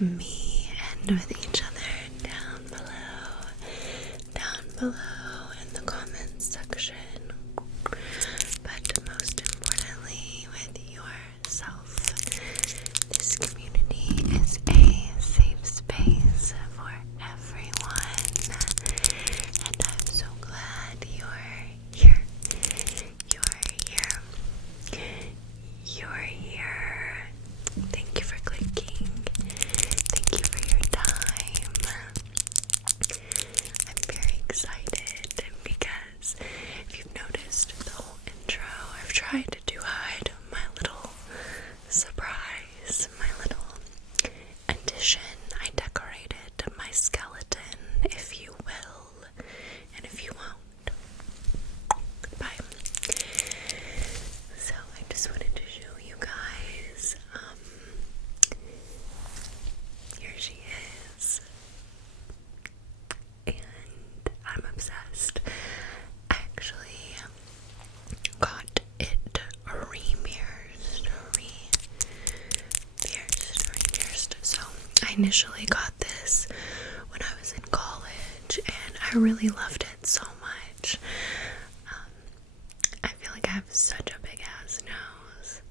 me and with each other down below in the comments section. But most importantly, with yourself. This community is a safe space for everyone, and I'm so glad you're here. Thank you for clicking. Thank you for your time. I'm very excited because if you've noticed the whole intro, I've tried to hide my little surprise, my little addition. I decorated my skeleton, if you will, and if you won't, bye. So I just wanted to show you guys, here she is, and I'm obsessed. I actually got it re-pierced. So I initially got this when I was in college, and I really loved it so much. I feel like I have such a big ass nose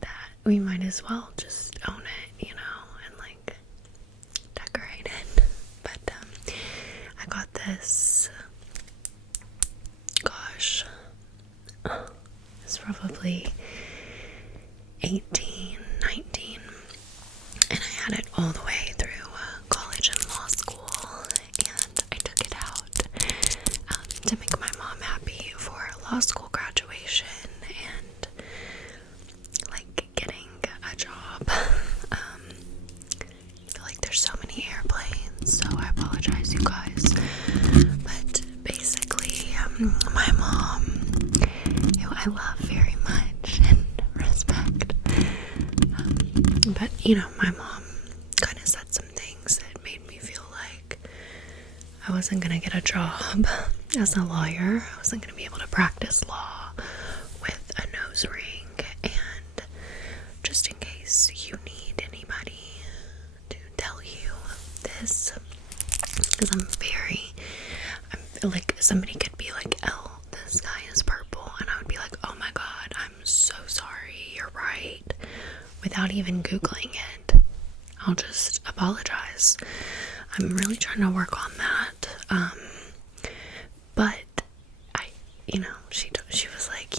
that we might as well just own it, and like decorate it. But I got this, gosh, it's probably 18, 19, and I had it all the way through college and law school, and I took it out to make my mom happy for law school graduation and like getting a job. I feel like there's so many airplanes, so I apologize, you guys. But basically, my mom, who I love very much and respect, but my mom kind of said some things that made me feel like I wasn't gonna get a job as a lawyer. I wasn't gonna be able to practice law with a nose ring, and just in case you need anybody to tell you this, because I'm like, somebody could be like, "Elle, the sky is purple," and I would be like, "Oh my god, I'm so sorry, you're right," without even Googling it. I'll just apologize. I'm really trying to work on that. But she was like,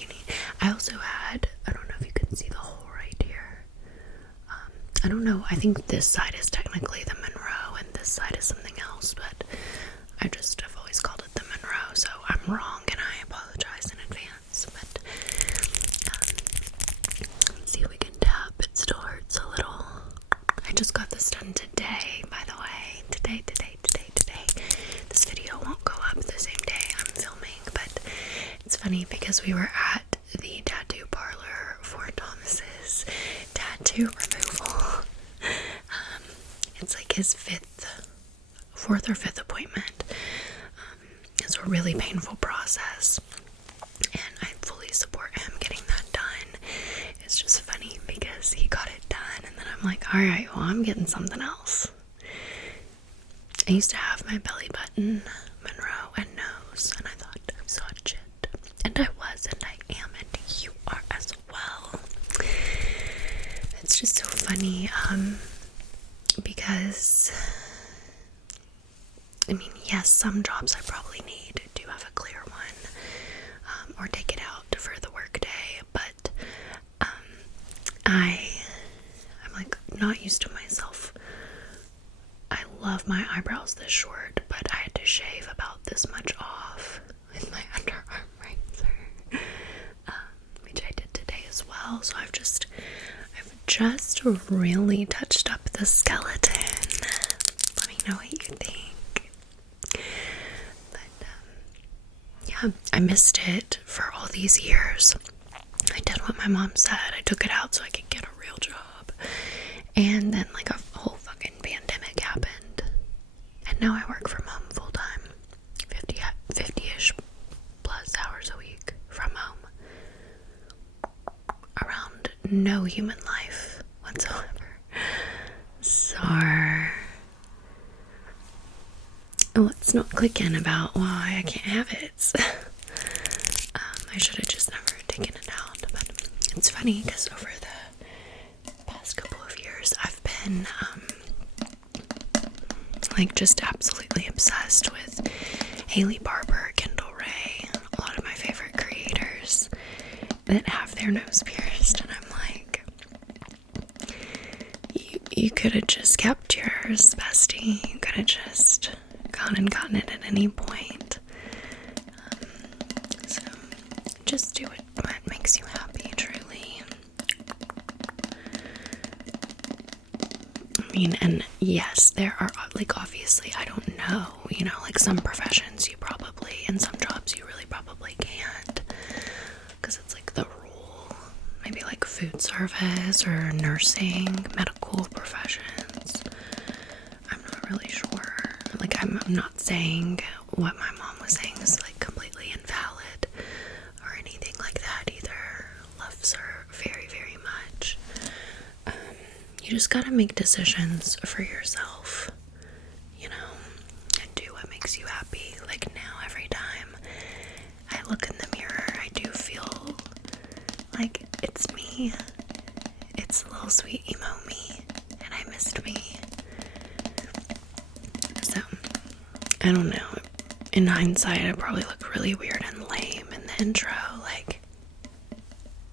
I also had, I don't know if you can see the hole right here. I don't know, I think this side is technically the Monroe and this side is something else, but I just have always called it the Monroe, so I'm wrong and I apologize in advance. But let's see if we can tap. It still hurts a little. I just got this done today, by the way. Today. This video won't go up the same day I'm filming, but it's funny because we were at the tattoo parlor for Thomas's tattoo removal. It's like his fourth or fifth appointment. It's a really painful process, and I fully support him getting that done. It's just funny because he got it done, and then I'm like, alright, well, I'm getting something else. I used to have my belly button, Monroe, and nose, and I thought I was hot shit. And I was, and I am, and you are as well. It's just so funny, because, I mean, yes, some jobs I probably need to have a clear one, or take it out for the work day, but, I'm like not used to myself. I love my eyebrows this short, but I had to shave about this much off with my underarm razor, which I did today as well. So I've just really touched up the skeleton. Let me know what you think. But yeah, I missed it for all these years. I did what my mom said. I took it out so I could get a real job, and then like a whole fucking pandemic happened, and now I work from home full time, 50-ish plus hours a week from home, around no human life whatsoever. So are, what's not clicking about why I can't have it? I should have just never taken it out, but it's funny because over the past couple of years I've been like just absolutely obsessed with Haley Barbour, Kendall Ray, a lot of my favorite creators that have their nose pierced, and I'm like, you could have just kept yours, bestie. You could have just gone and gotten it at any point. So just do what makes you happy, truly. I mean, and yes, there are, like, obviously, I don't know, you know, like some professions you probably, and some jobs you really probably can't, because it's like the rule. Maybe like food service or nursing, medical professions. I'm not really sure. Like, I'm not saying what my mom was saying is like completely invalid or anything like that either. Loves her very, very much. You just gotta make decisions for yourself, you know, and do what makes you happy. Like now, every time I look in the mirror, I do feel like it's me. It's a little sweet emo me, and I missed me. So, I don't know. In hindsight, I probably look really weird and lame in the intro, like,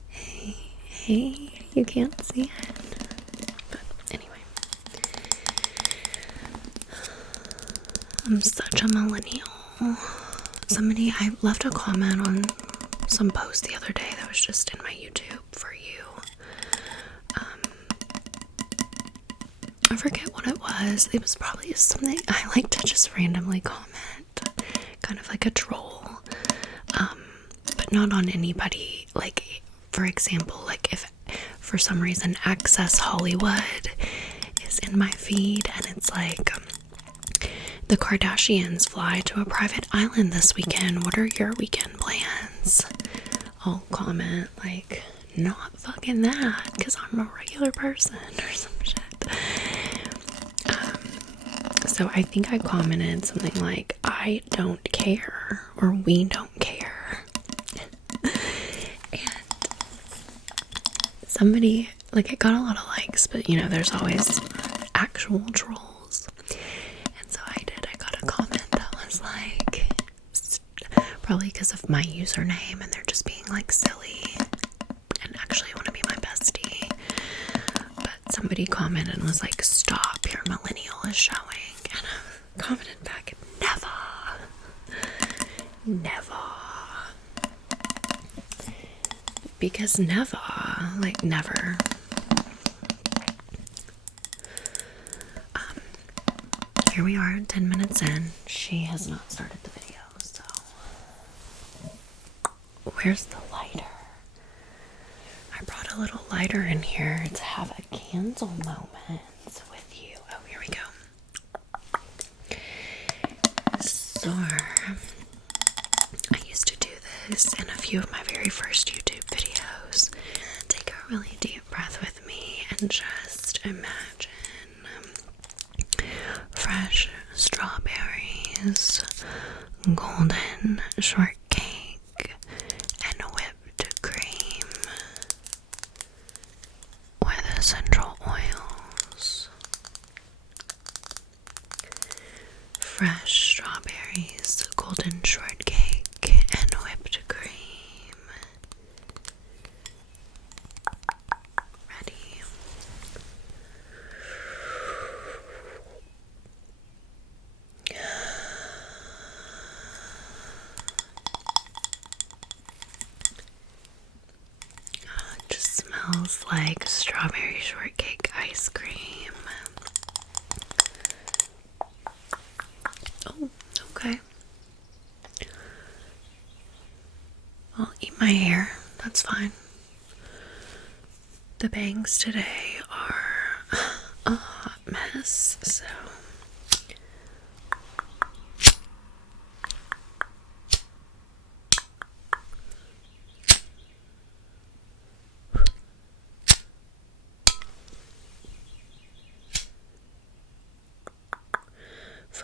hey, you can't see it. But anyway, I'm such a millennial. I left a comment on some post the other day that was just in my YouTube for you. I forget what it was. It was probably something I like to just randomly comment, kind of like a troll, but not on anybody. Like, for example, like if for some reason Access Hollywood is in my feed and it's like, the Kardashians fly to a private island this weekend. What are your weekend plans? I'll comment like, not fucking that, because I'm a regular person or some shit. So I think I commented something like, I don't care, or we don't care. And somebody, like, it got a lot of likes, but you know, there's always actual trolls. And so I got a comment that was like, probably because of my username, and they're just being like silly and actually want to be my bestie. But somebody commented and was like, stop, your millennial is showing. And I commented back, never. Because never, like never. Here we are, 10 minutes in. She has not started the video, so. Where's the lighter? I brought a little lighter in here to have a candle moment with you. Oh, here we go. So, I used to do this in a few of my very first YouTube videos. Take a really deep breath with me and just imagine fresh strawberries, golden shortcake, and whipped cream with essential oils. Fresh strawberries, golden shortcake, and whipped cream. Ready? It just smells like strawberry shortcake ice cream. Oh, okay. I'll eat my hair. That's fine. The bangs today are a hot mess, so.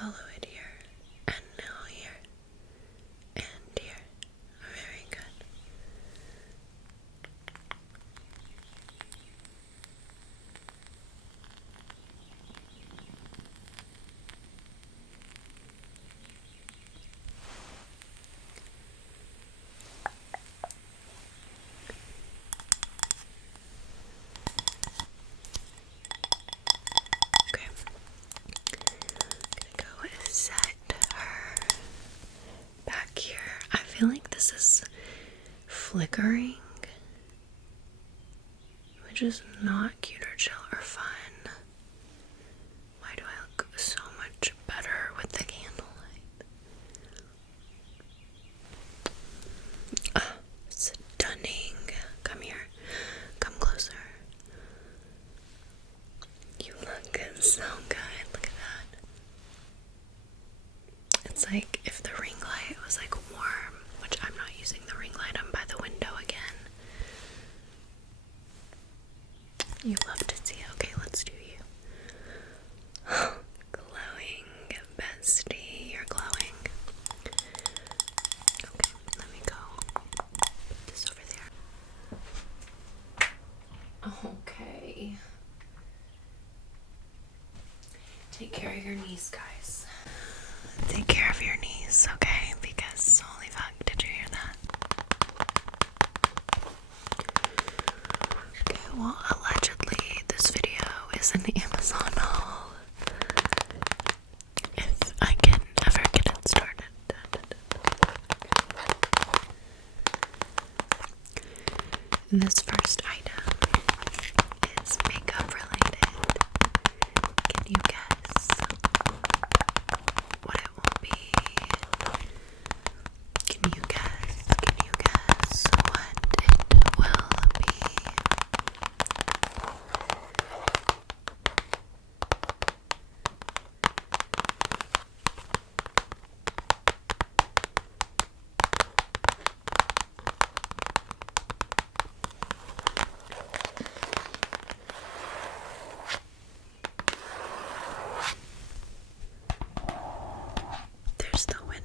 follow it here, and now here, and here. Very good. Okay. I'm gonna go set her back here. I feel like this is flickering, which is not cute or chill or fun. Why do I look so much better with the candlelight? Stunning. Come here. Come closer. You look so good. Look at that. It's like if the ring light was like warm, which I'm not using the ring light. I'm by the window again. You love to see. Okay, let's do you. Glowing, bestie. You're glowing. Okay, let me go put this over there. Okay. Take care of your knees, guys. Take care of your knees, okay? Because holy fuck, did you hear that? Okay, well, allegedly, this video is an Amazon haul. If I can ever get it started. This first item is makeup related. Can you guess what it will be? Can you guess? Can you guess what it will be? There's the window.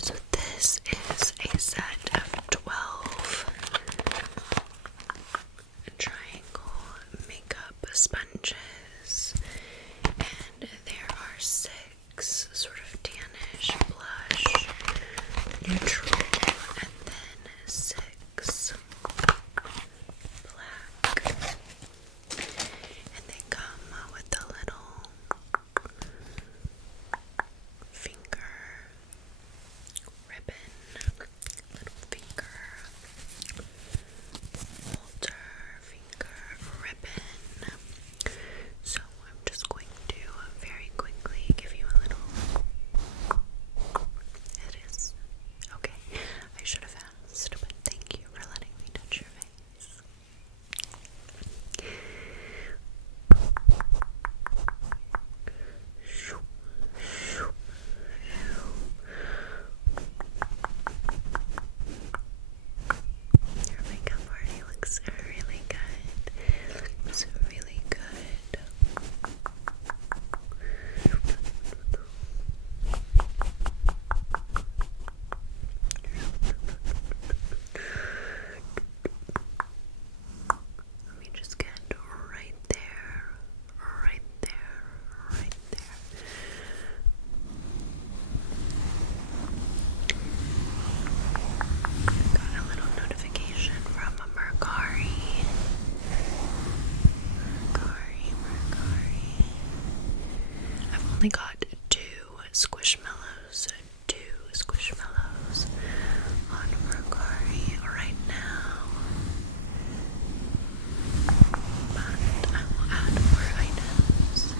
So this is a set of 12 triangle makeup sponges, and there are 6 sort of tannish, blush, neutral, and then 6 black. And they come with a little finger ribbon, little finger holder, finger ribbon. So I'm just going to very quickly give you a little. It is okay. I should have asked, but thank you for letting me touch your face. Your makeup already looks really good. Looks really good. Let me just get right there, right there, right there. Got a little notification from Mercari. I've only got 2 Squishmallows on Mercari right now, but I will add more items.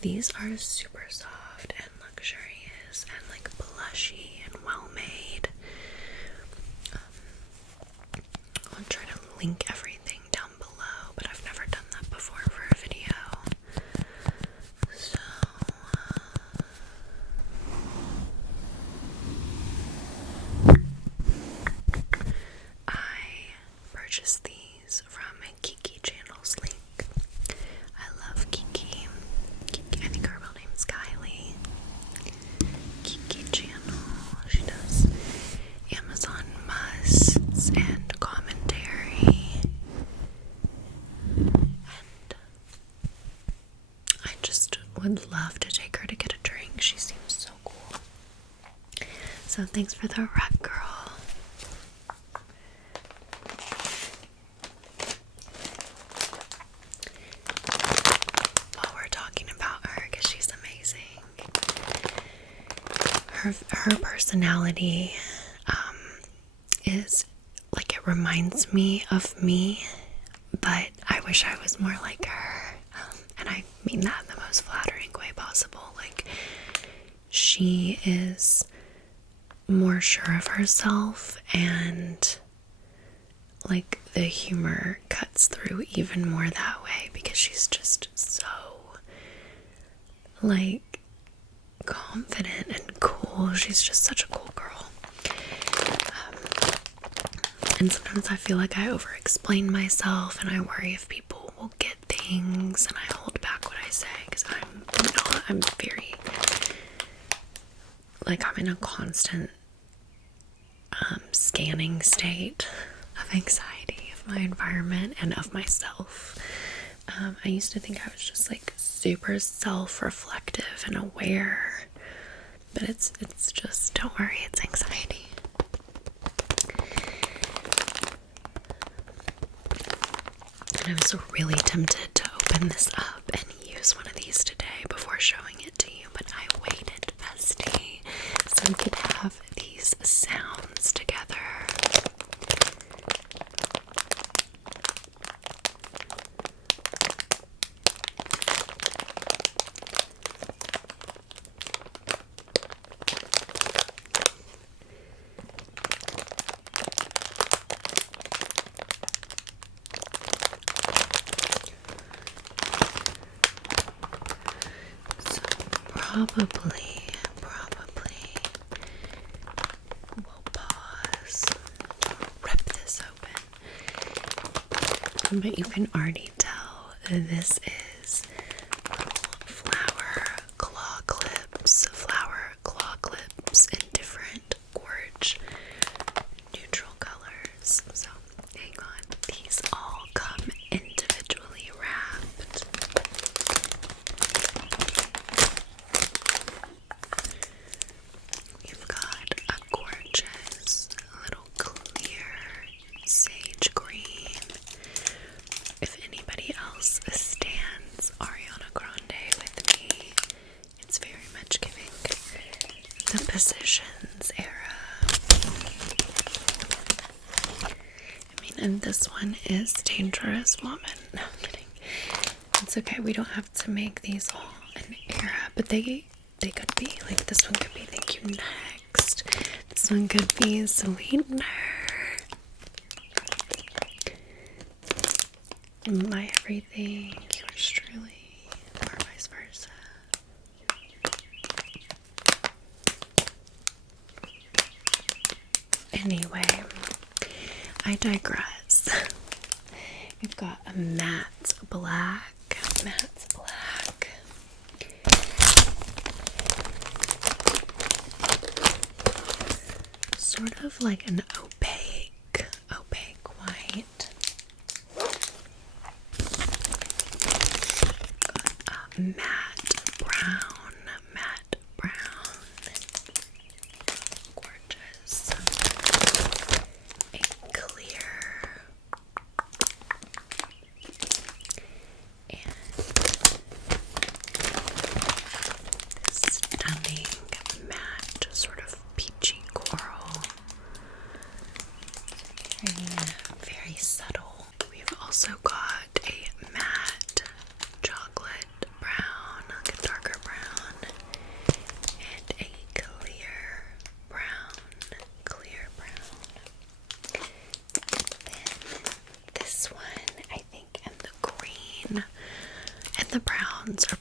These These are super soft and luxurious and like blushy and well made. I'll try to link everything down below, but I've never done that before for a video. So, I purchased these from Kiki Channel's link. I love Kiki. I think her real name's Kylie. Kiki Channel. She does Amazon musts and commentary. And I just would love to take her to get a drink. She seems so cool. So thanks for the rug, girl. While we're talking about her, because she's amazing. Her personality is like, it reminds me of me, but I wish I was more like her. And I mean that in the most flattering way possible. Like, she is more sure of herself, and like the humor cuts through even more that way because she's just so like confident and cool. She's just such a cool girl. And sometimes I feel like I over-explain myself and I worry if people will get things, and I hold back what I say because I'm very, like, I'm in a constant scanning state of anxiety of my environment and of myself. I used to think I was just like super self-reflective and aware, but it's just, don't worry, it's anxiety. And I was really tempted to open this up and use one of these today before showing it to you, but I waited, bestie, so we could have these sounds together. Probably we'll pause, rip this open, but you can already tell this is flower claw clips in different gorge neutral colors. So hang on, these all come individually wrapped. We've got a gorgeous little clear sage green. If anybody else stands Ariana Grande with me, it's very much giving the Positions era. I mean, and this one is Dangerous Woman. No, I'm kidding. It's okay, we don't have to make these all an era, but they could be. Like, this one could be Thank You Next. This one could be Sweetener. My Everything, yours truly, or vice versa. Anyway, I digress. We've got a matte black. Sort of like an opaque white. Got a matte brown. Gorgeous. A clear. And this stunning matte, sort of peachy coral. Very subtle. We've also got a matte chocolate brown, like a darker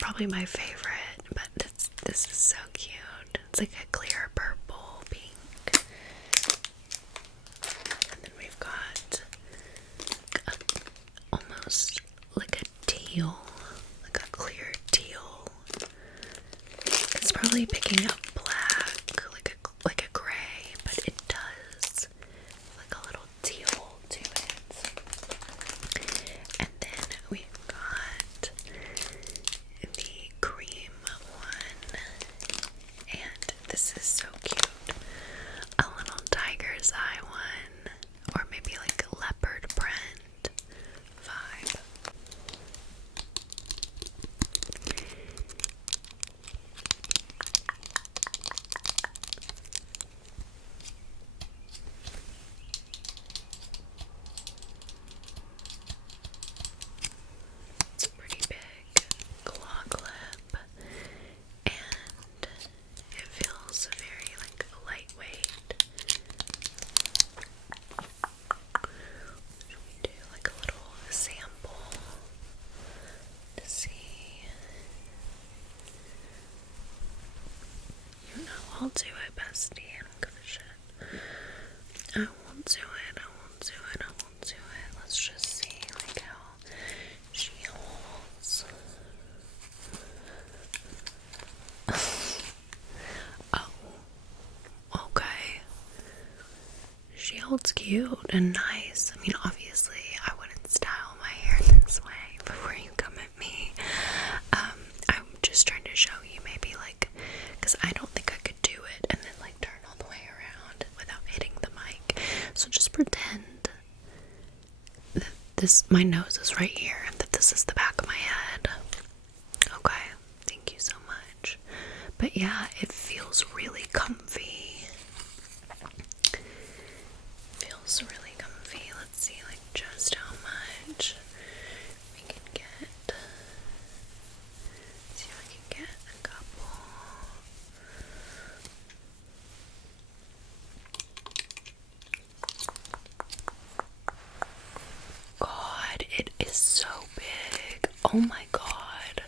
probably my favorite, but this is so cute. It's like a clear purple pink. And then we've got almost like a teal, like a clear teal. It's probably picking up black, like a gray, but it does like a little teal to it. And then we've got the cream one, and this is so cute. A little tiger's eye one, or maybe like a leopard print vibe. It's a pretty big claw clip, and it feels very like lightweight. Should we do like a little sample to see? You know I'll do it, bestie. I don't give a shit. I won't do it. I won't do it. I won't do it. Let's just see like how she holds. Oh, okay. She holds cute and nice. I mean, obviously, I wouldn't style my hair this way before you come at me. I'm just trying to show you maybe like, because I don't think I could do it and then like turn all the way around without hitting the mic. So just pretend that my nose is right here and that this is the back of my head. Okay, thank you so much. But yeah, it feels really comfy. Feels really comfy. Let's see like just how much we can get. See if I can get a couple. God, it is so big. Oh my god.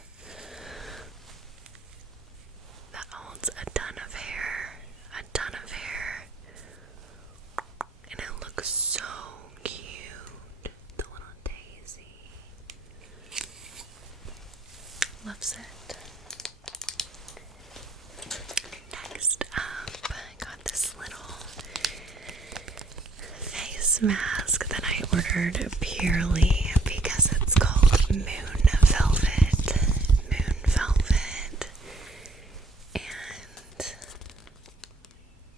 That holds a ton of hair. A ton of hair. And it looks so cute. The little daisy. Loves it. Next up, I got this little face mask that I ordered purely because it's called Moon Velvet. Moon Velvet.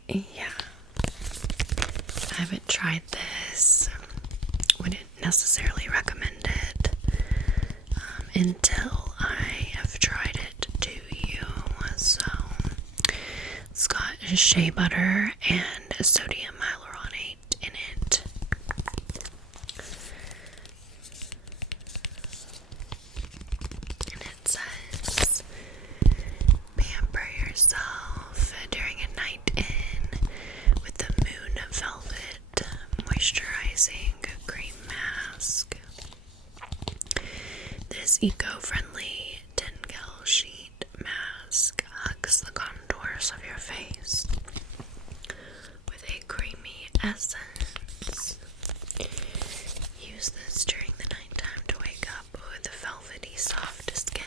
And yeah, I haven't tried this. Wouldn't necessarily recommend it until I have tried it to you. So it's got shea butter and sodium hyaluronate in it. And it says, pamper yourself during a night in with the Moon Velvet moisturizing cream mask. This eco-friendly 10-gel sheet mask hugs the contours of your face with a creamy essence. Use this during the nighttime to wake up with velvety soft skin.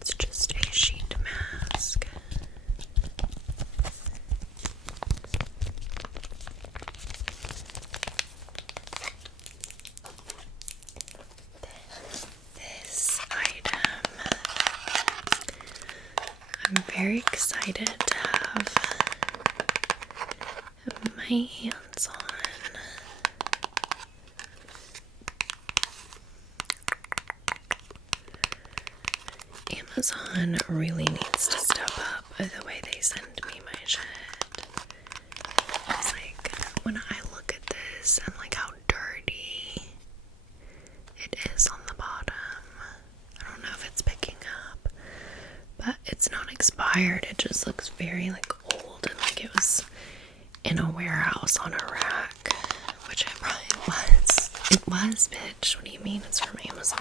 It's just a sheet mask. This item I'm very excited to have my hands on. Amazon really needs to step up the way they send me my shit. It's like, when I look at this and like how dirty it is on the bottom, I don't know if it's picking up, but it's not expired. It just looks very like old and like it was in a warehouse on a rack, which it probably was. It was, bitch. What do you mean it's from Amazon?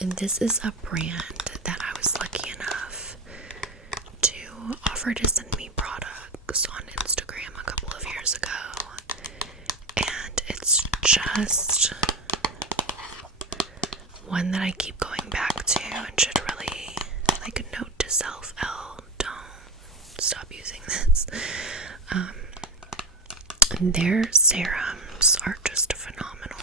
And this is a brand that I was lucky enough to offer to send me products on Instagram a couple of years ago. And it's just one that I keep going back to and should really, like, a note to self, don't stop using this. Their serums are just phenomenal.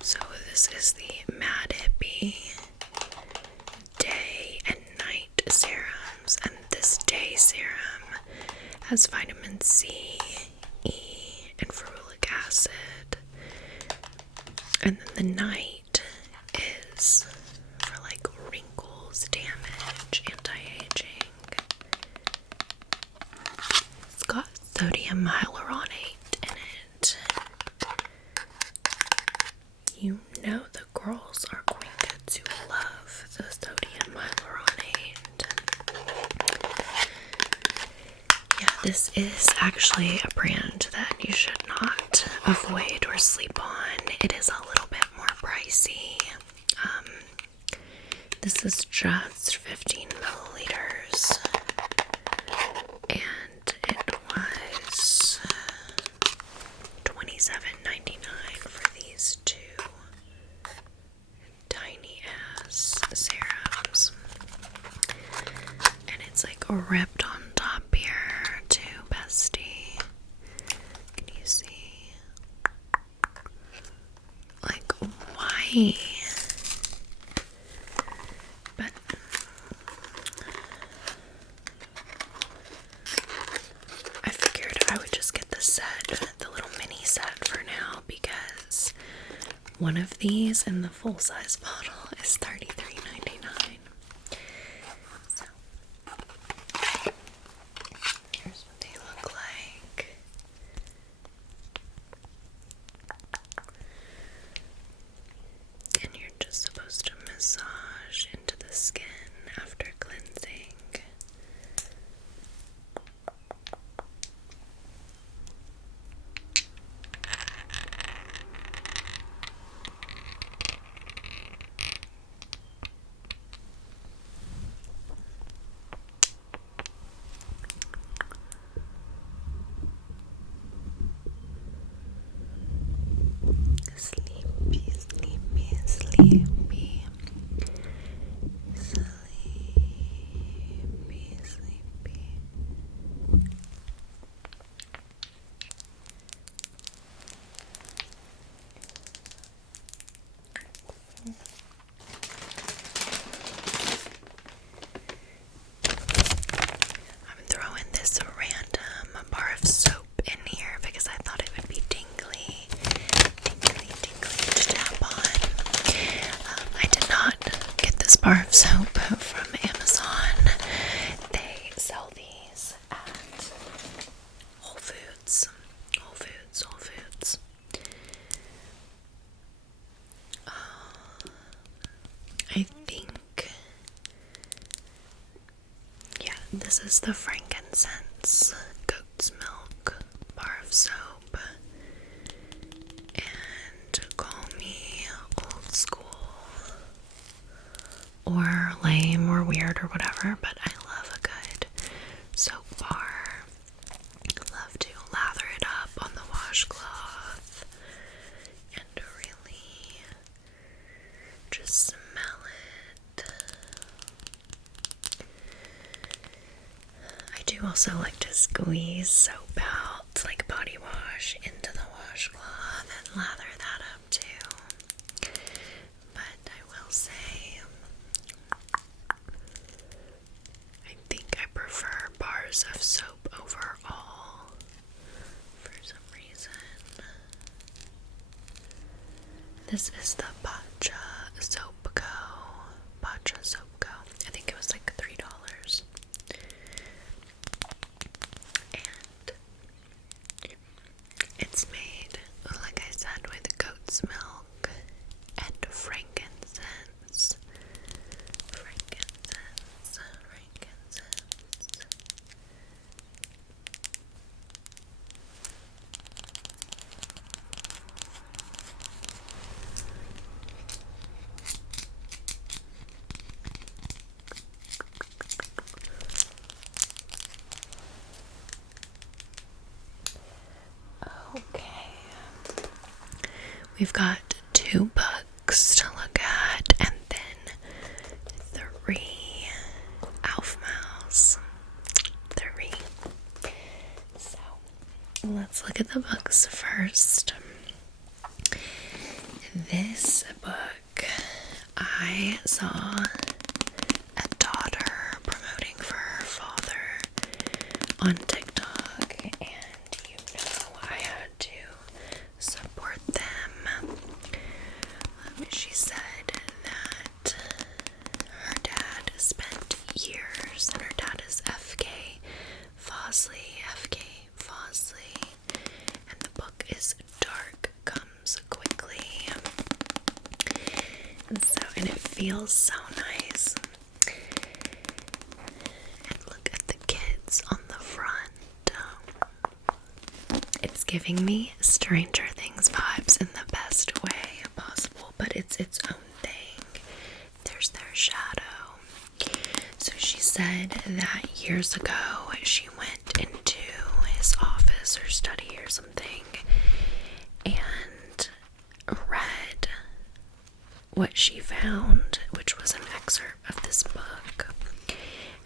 So this is the Mad Hippie Day and Night Serums, and this day serum has vitamin C, E, and ferulic acid, and then the night is for like wrinkles, damage, anti-aging. It's got sodium hyaluronate in it. You know the girls are going to love the sodium hyaluronate. Yeah, this is actually a brand that you should not avoid or sleep on. It is a little bit more pricey. This is just 15 milliliters, and it was $27.99 for these two tiny ass serums. And it's like ripped on top here too, bestie. Can you see? Like, why? But I figured I would just get the set, the little mini set for now, because one of these in the full-size bottle is $33.99. So here's what they look like. And you're just supposed to massage into the skin after cleansing. Sleepy, sleepy, sleepy. Sleepy, sleepy. I'm throwing this random bar of soap in here because I thought it would be tingly to tap on. I did not get this bar of soap from Amazon. They sell these at Whole Foods. I think, yeah, this is the Frankincense goat's milk bar of soap. And call me old school or lame or weird or whatever, but I love a good soap bar. I love to lather it up on the washcloth and really just smell it. I do also like to squeeze soap out, like body wash, into the washcloth and lather that up too. But I will say, I think I prefer bars of soap overall for some reason. This is the Pacha Soap Co. I think it was like $3. And it's made, like I said, with goat's milk and frankincense. we've got 2 books to look at, and then 3 Aphmau's. 3. So let's look at the books first. This book, I saw a daughter promoting for her father on TikTok, and you know I had to support them. She said that her dad spent years, and her dad is Fazli, and the book is Dark Comes Quickly. And it feels so nice. And look at the kids on the front. It's giving me Stranger Things vibes in the best way possible, but it's its own thing. There's their shadow. So she said that years ago she went into his office or study or something and read what she found, which was an excerpt of this book,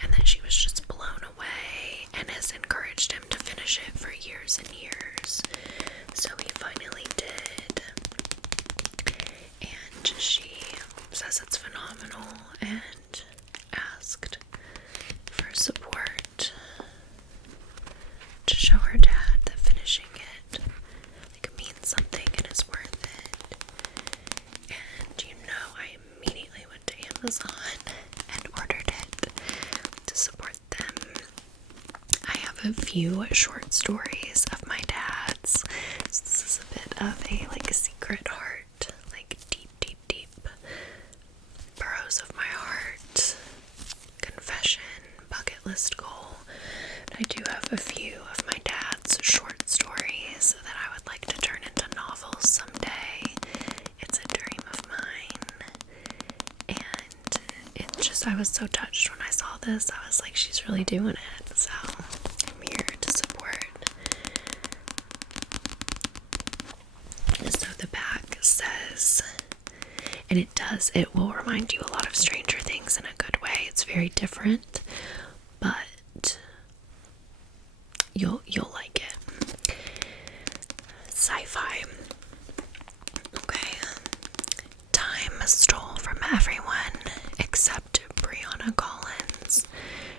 and then she was just blown away and has encouraged him to finish it for years and years. So he finally did, and she says it's phenomenal and asked for support to show her dad that finishing it means something and is worth it. And you know, I immediately went to Amazon and ordered it to support them. I have a few short stories of my dad's. So this is a bit of a secret heart, deep burrows of my heart, confession, bucket list goal. But I do have a few of my dad's short stories that I would like to turn into novels someday. It's a dream of mine, and I was so touched when I saw this. I was like, she's really doing it, so I'm here to support. So the back says, and it will remind you a lot of Stranger Things in a good way. It's very different, but you'll like it. Sci-fi. Okay. Time stole from everyone except Brianna Collins.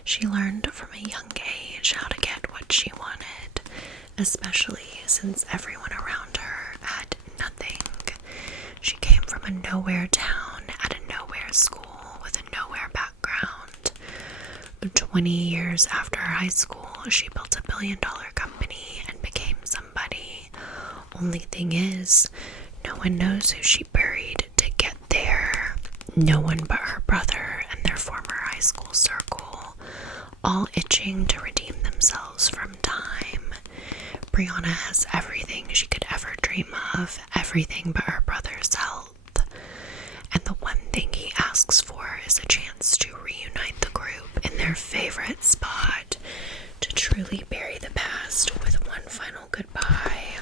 She learned from a young age how to get what she wanted, especially since everyone around her had nothing. She came from a nowhere town at a nowhere school with a nowhere background. 20 years after high school, she built $1 billion company and became somebody. Only thing is, no one knows who she buried to get there. No one but her brother and their former high school circle, all itching to redeem themselves from time. Brianna has everything she could ever dream of, everything but her brother's health. And the one thing he asks for is a chance to reunite the group in their favorite spot, to truly bury the past with one final goodbye.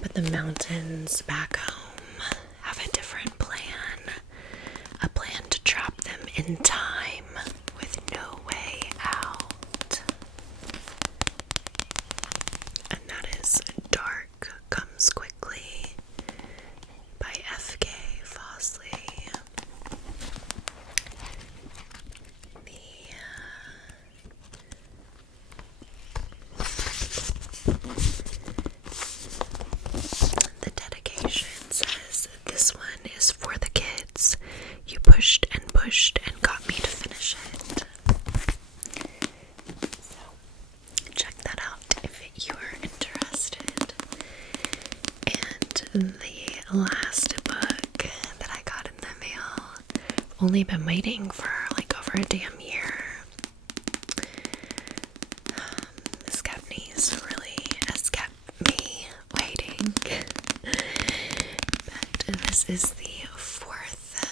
But the mountains back home have a different plan. A plan to trap them in time with no way out. And that is Dark Comes Quickly by F.K. Fazli. The dedication says, "This one is for the kids. You pushed and pushed and got me to finish it." So, check that out if you are interested. And the last book that I got in the mail, I've only been waiting for over a damn year. This Kepnes really has kept me waiting. But this is the 4th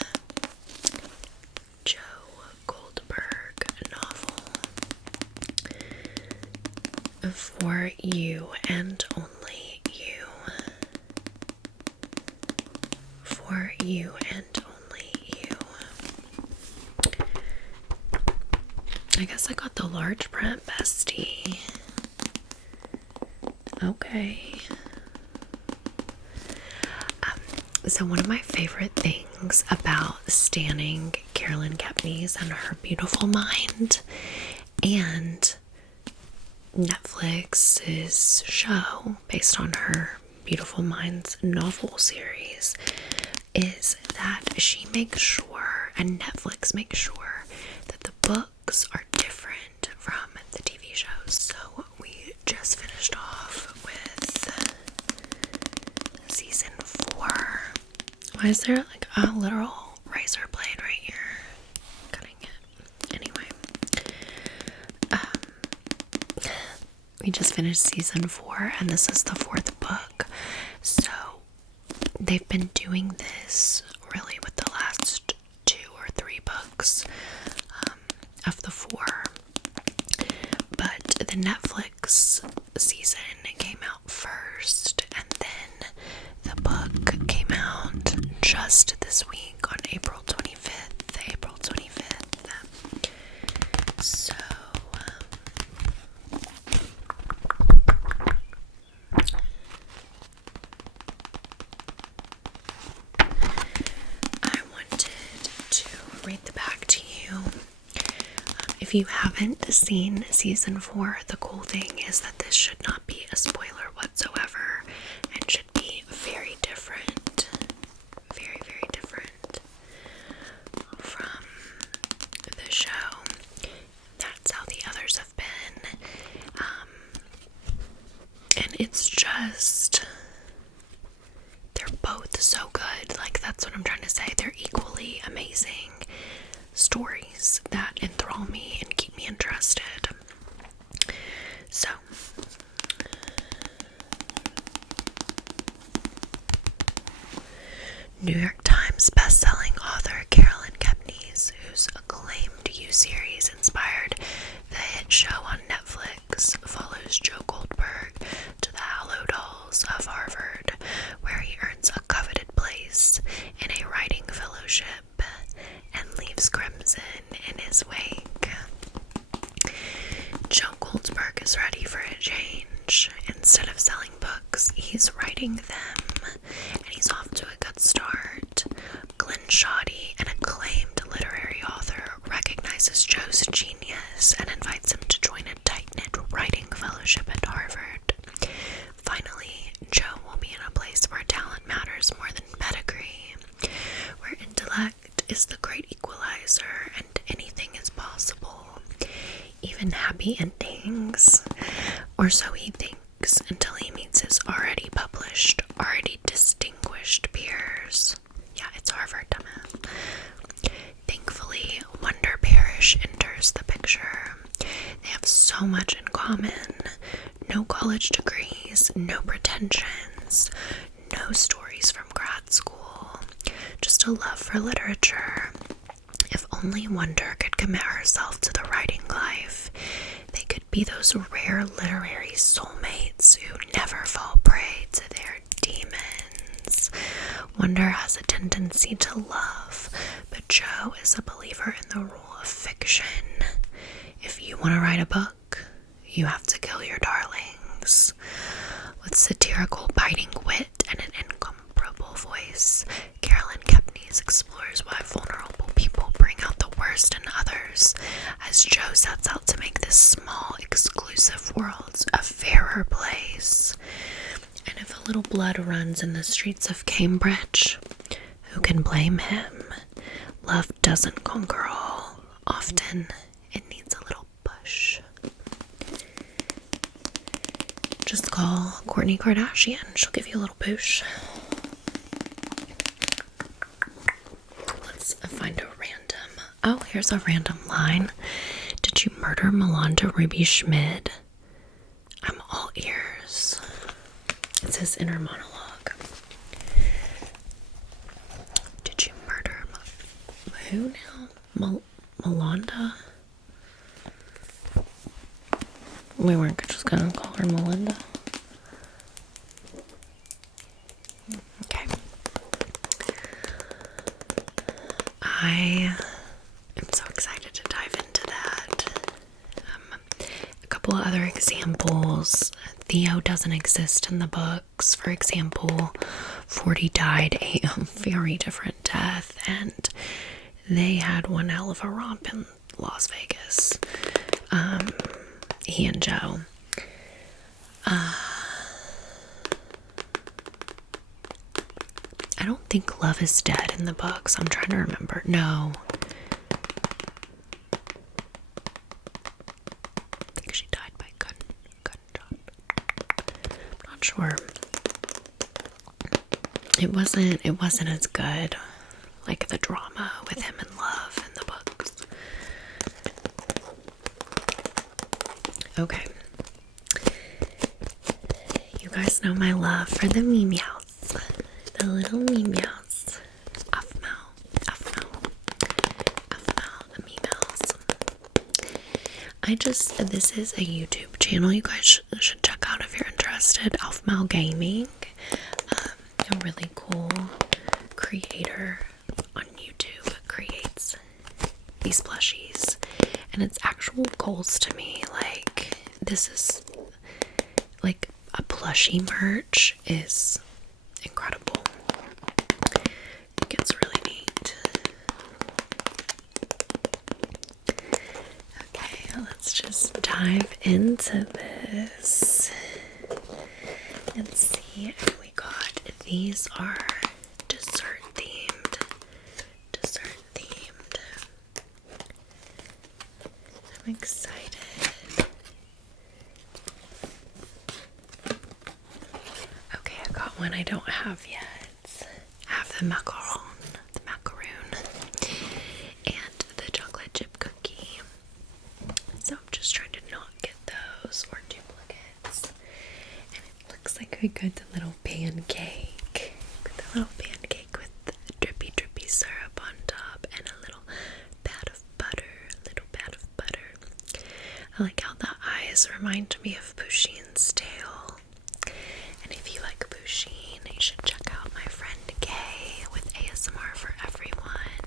JOE GOLDBERG novel. For You and Only You. I guess I got the large print, bestie. Okay. So one of my favorite things about standing Carolyn Kepnes and her beautiful mind and Netflix's show based on her beautiful mind's novel series is that she makes sure, and Netflix makes sure, that the books are different from the TV shows. So we just finished off with season 4. Why is there like a literal razor blade right here? Cutting it. Anyway. We just finished season 4 and this is the 4th book. So they've been doing this really with the last 2 or 3 books of the 4. But the Netflix season came out first, and then the book came out just this week on April 25th. April 25th. So I wanted to read the back to you. If you haven't seen season 4, the cool thing is that this should not be a spoiler whatsoever and should be very different. Very, very different from the show. That's how the others have been. And it's just, they're both so good. Like, that's what I'm trying to say. They're equally amazing stories that enthrall me and keep me interested. So, New York Times bestselling author Carolyn Kepnes, whose acclaimed You series inspired the hit show on Netflix, follows JOE GOLDBERG to the hallowed halls of Harvard, where he earns a coveted place in a writing fellowship and leaves crimson in his wake. JOE GOLDBERG is ready for a change. Instead of selling books, he's writing them, and he's off to a good start. Glenn Shoddy, an acclaimed literary author, recognizes Joe's genius and invites him to join a tight-knit writing fellowship at Harvard. Finally, Joe will be in a place where talent matters more than pedigree, where intellect is the great equalizer and anything is possible, even happy endings, or so he thinks until he meets his already published, already distinguished peers. Yeah, it's Harvard, dumbass. Thankfully, Wonder Parish enters the picture. They have so much in common. No college degrees, no pretensions, no stories from grad school, just a love for literature. If only Wonder could commit herself to the writing life, they could be those rare literary soulmates who never fall prey to their demons. Wonder has a tendency to love, but Joe is a believer in the rule of fiction. If you want to write a book, you have to kill your darlings. With satirical, biting wit and an incomparable voice, Carolyn Kepnes explores why vulnerable people bring out the worst in others, as Joe sets out to make this small, exclusive world a fairer place. And if a little blood runs in the streets of Cambridge, who can blame him? Love doesn't conquer all. Often, it needs a little push. Just call Kourtney Kardashian. She'll give you a little push. Let's find a random. Oh, here's a random line. Did you murder Melanda Ruby Schmid? I'm all ears. It's his inner monologue. Did you murder who now? Melanda? We weren't just gonna call her Melinda. Okay. I am so excited to dive into that. couple other examples. Theo doesn't exist in the books. For example, 40 died a very different death, and they had one hell of a romp in Las Vegas. He and Joe. I don't think Love is dead in the books. I'm trying to remember. No. I think she died by gunshot. I'm not sure. It wasn't as good. Like the drama with him and Love in the books. Okay. You guys know my love for the meows. The little meows. Aphmau, the meows. This is a YouTube channel you guys should check out if you're interested. Aphmau Gaming. A really cool creator on YouTube creates these plushies, and it's actual goals to me. Like, this is like a plushie merch is incredible. It gets really neat. Okay, let's just dive into this and see if we got. These are dessert themed. I'm excited. Okay, I got one I don't have yet. I have the macaroon, and the chocolate chip cookie. So I'm just trying to not get those or duplicates. And it looks like we got the little pancake. The little pancake with drippy syrup on top and a little pat of butter. I like how the eyes remind me of Pusheen's tail. And if you like Pusheen, you should check out my friend Kay with ASMR for Everyone.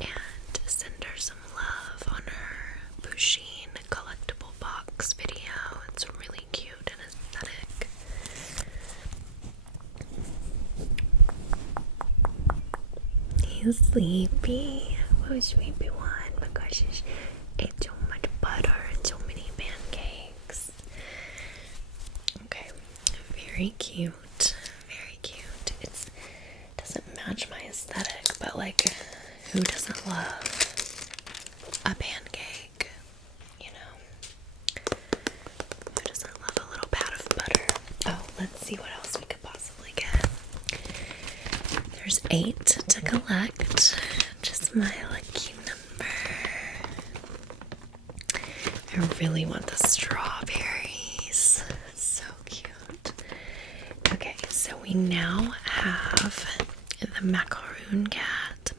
And send her some love on her Pusheen collectible box video. It's really cute and aesthetic. He's sleepy. Oh, sleepy one. My gosh, he ate so much butter and so many pancakes. Okay, very cute. It doesn't match my aesthetic, but like, who doesn't love a pancake? You know, who doesn't love a little pat of butter? Oh, let's see what else we could possibly get. There's 8 to collect. Just my lucky number. I really want the strawberries. So cute. Okay, so we now have the macaroon cat,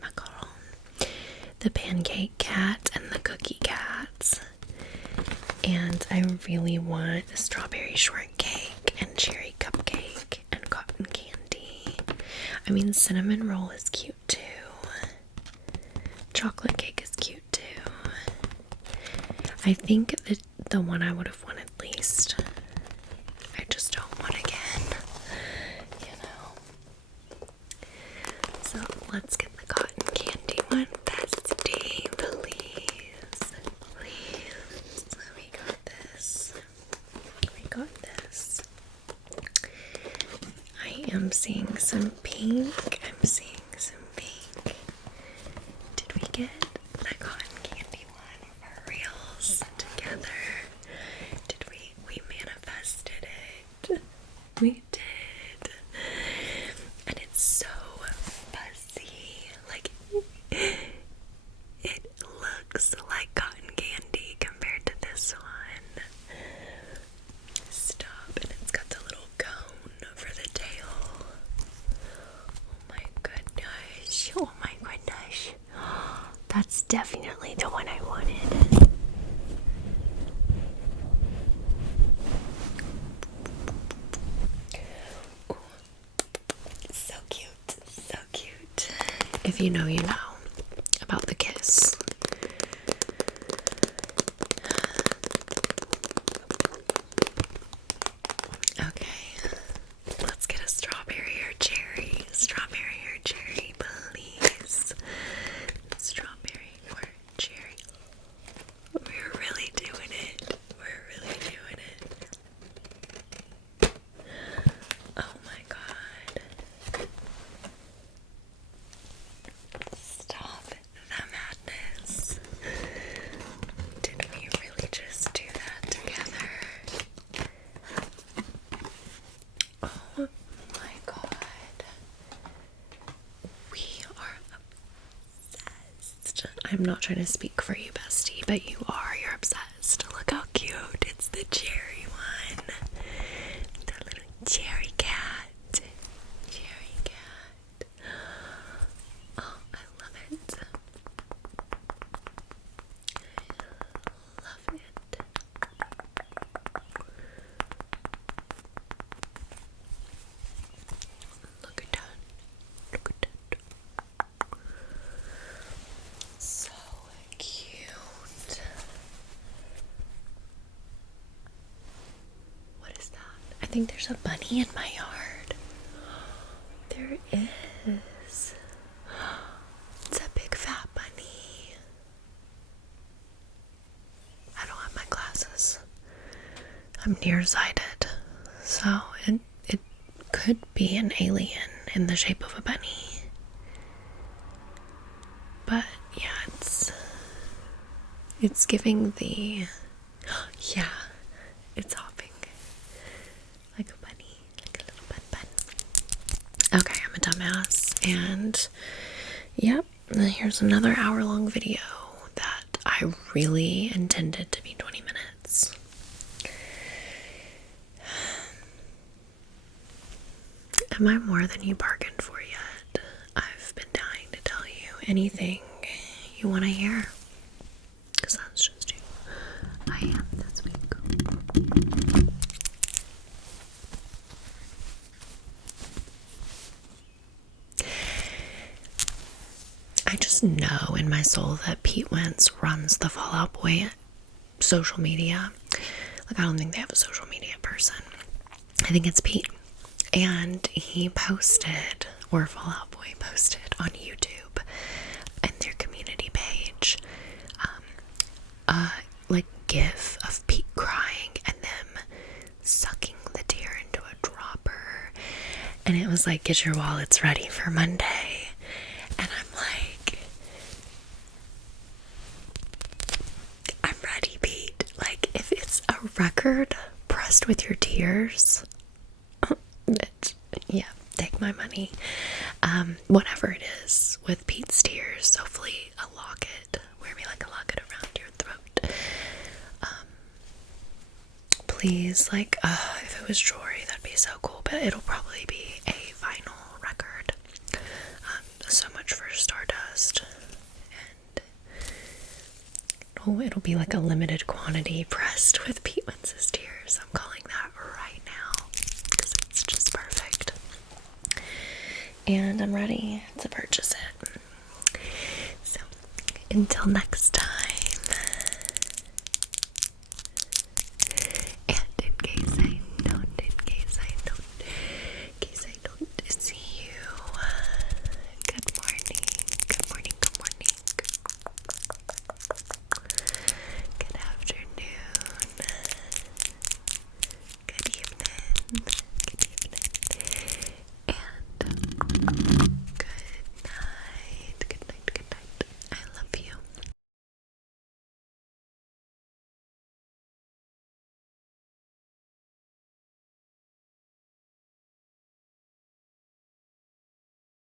the pancake cat, and the cookie cat. And I really want the strawberry shortcake and cherry cupcake and cotton candy. I mean, cinnamon roll is cute too. Chocolate cake is cute too. I think that the one I would have wanted least, I just don't want again, you know. So let's get the cotton candy one. Bestie, please. We got this. I am seeing some pink. Did we get the cotton candy one for reals together? Did we manifested it? We did. And it's so fuzzy. Like, it looks like cotton candy compared to this one. Stop. And it's got the little cone for the tail. Oh my goodness. That's definitely the one I wanted. Ooh. So cute. If you know, you know about the kiss. Okay, let's get a strawberry or cherry. Strawberry or cherry, please. Strawberry or cherry. We're really doing it. We're really doing it. Oh my god. Stop the madness. Did we really just do that together? Oh my god. We are obsessed. I'm not trying to speak for you, bestie, but you are. You're obsessed. Look how cute. It's the cherry one. The little cherry cat. Cherry cat. Oh, I love it. Love it. Look at that. Look at that. So cute. What is that? I think there's a bunny in my yard. There is. It's a big fat bunny. I don't have my glasses. I'm nearsighted, so it could be an alien in the shape of a bunny. But yeah, it's giving the yeah, it's hopping like a bunny, like a little bun. Okay, I'm a dumbass, and yep, here's another hour-long video that I really intended to be 20 minutes. Am I more than you bargained for yet? I've been dying to tell you anything you want to hear, because that's just who I am this week. I just know in my soul that Pete Wentz runs the Fall Out Boy social media. Like, I don't think they have a social media person. I think it's Pete. And he posted, or Fall Out Boy posted on YouTube and their community page, like gif of Pete crying and them sucking the tear into a dropper. And it was like, get your wallets ready for Monday. And I'm like, I'm ready, Pete. Like, if it's a record pressed with your tears, yeah, take my money. Whatever it is with Pete's tears, hopefully a locket. Wear me like a locket around your throat. Please, like, if it was jewelry, that'd be so cool, but it'll probably be a vinyl record. So much for Stardust. And it'll be like a limited quantity pressed with Pete Wentz's tears. I'm calling that right now because it's just perfect. And I'm ready to purchase it. So, until next time. And in case I don't see you, good morning. Good afternoon. Good evening.